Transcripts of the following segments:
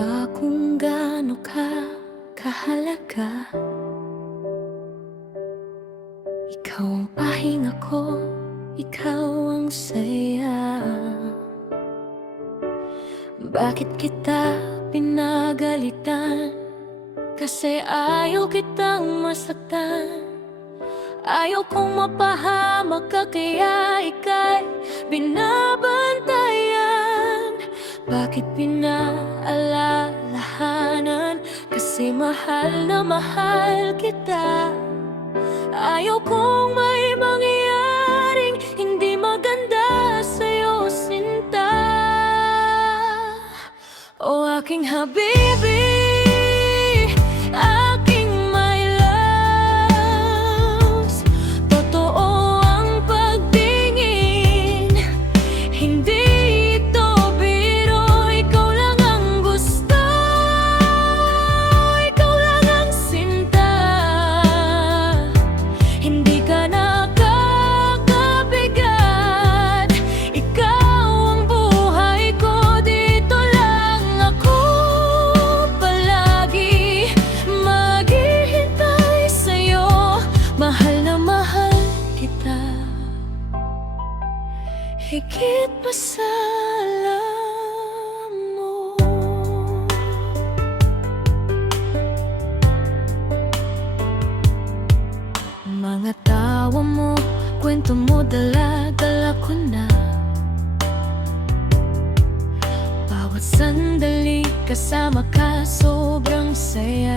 ba kung gaano ka kahalaga? Ikaw ang pahinga ko, ikaw ang saya. Bakit kita pinagalitan? Kasi ayaw kitang masaktan. Ayaw kong mapahamak ka, kaya ika'y binabantayan. Bakit pinaalalahanan? Kasi mahal na mahal kita. Ayaw kong may mangyaring hindi maganda sa'yo, sinta. O aking habibi, aking my loves, totoo ang pagtingin, hindi ito biro. Ikaw lang ang gusto, ikaw lang ang sinta. Hindi ka nakakabigat, ikaw ang buhay ko. Dito lang ako palagi maghihintay sa'yo. Mahal na mahal kita, higit pa sa alam mo. Mga tawa mo, kwento mo, dala-dala ko na. Bawat sandali kasama ka, sobrang saya.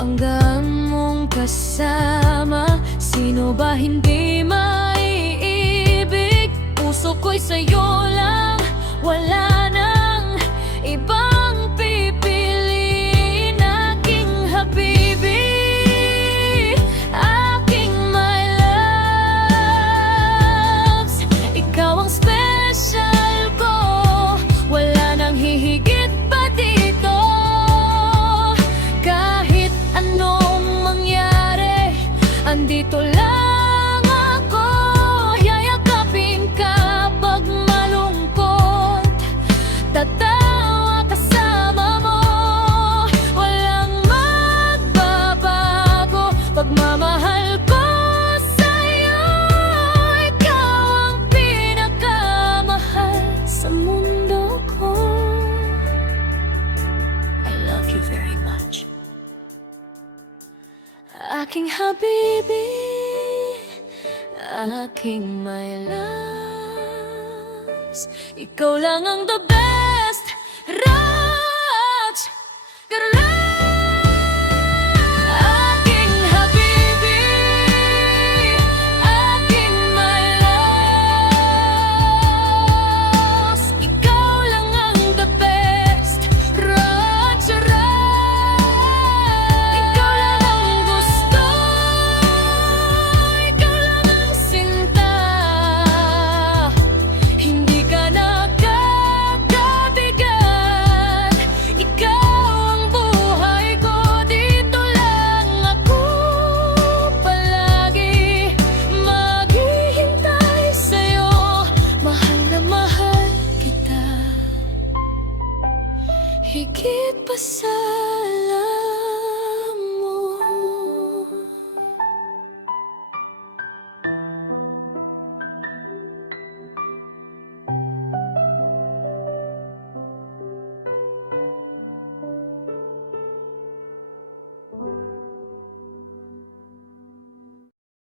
Ang gaan mong kasama, sino ba hindi maiibig? Puso ko'y sa'yo lang, wala nang ibang pipiliin. Aking habibi, aking my loves, ikaw ang special ko, wala nang hihigit pa dito. Kahit anong mangyari, andito lang ako. Yayakapin ka pag malungkot, tatawa kasama mo. Walang magbabago, pagmamahal ko sa'yo. Ikaw ang pinakamahal sa mundo ko. I love you very much. Aking habibi, aking my loves, ikaw lang ang the best. Raj Garla. Aking habibi, aking my loves, ikaw lang ang the best. Raj ikaw lang ang gusto, ikaw lang ang sinta. Hindi ka nakakabigat, ikaw ang buhay ko. Dito lang ako palagi maghihintay sa'yo. Mahal na mahal kita, higit pa sa